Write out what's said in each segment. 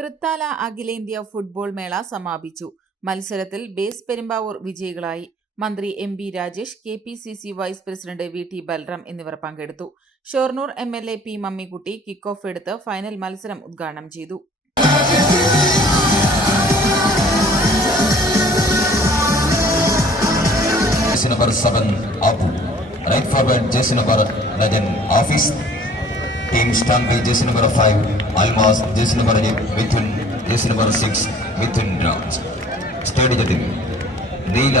തൃത്താല അഖിലേന്ത്യാ ഫുട്ബോൾ മേള സമാപിച്ചു. മത്സരത്തിൽ ബേസ് പെരുമ്പാവൂർ വിജയികളായി. മന്ത്രി M B Rajesh K P C C vice president V T Balram എന്നിവർ പങ്കെടുത്തു. Shoranur M L A P Mammikutty kick off എടുത്ത് ഫൈനൽ മത്സരം ഉദ്ഘാടനം ചെയ്തു. Number number 7, Abu. Right forward, jersey number 11, Stanley, jersey number 5, Almas, jersey number 8, Mithun, jersey number 6, Mithun Raj. സ്റ്റേഡിയത്തിൽ നീല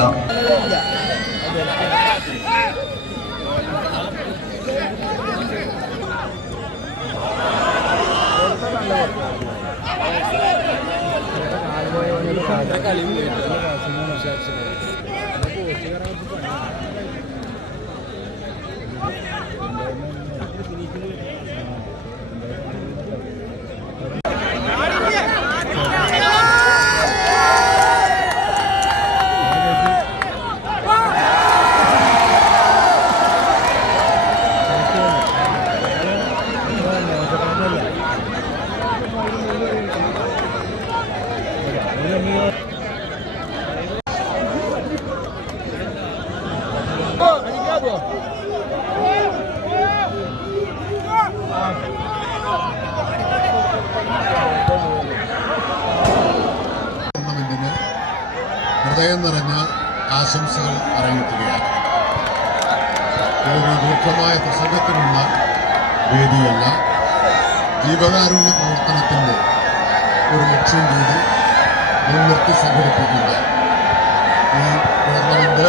ടൂർണമെന്റിന് ഹൃദയം നിറഞ്ഞ ആശംസകൾ അറിയിക്കുകയാണ്. ഇതൊരു ദീർഘമായ പ്രസംഗത്തിനുള്ള വേദിയല്ല ജീവകാരുണ്യ പ്രവർത്തനത്തിന്റെ ഒരു ലക്ഷ്യം കൂടി മുൻനിർത്തി സംഘടിപ്പിക്കുന്ന ഈ ടൂർണമെന്റ്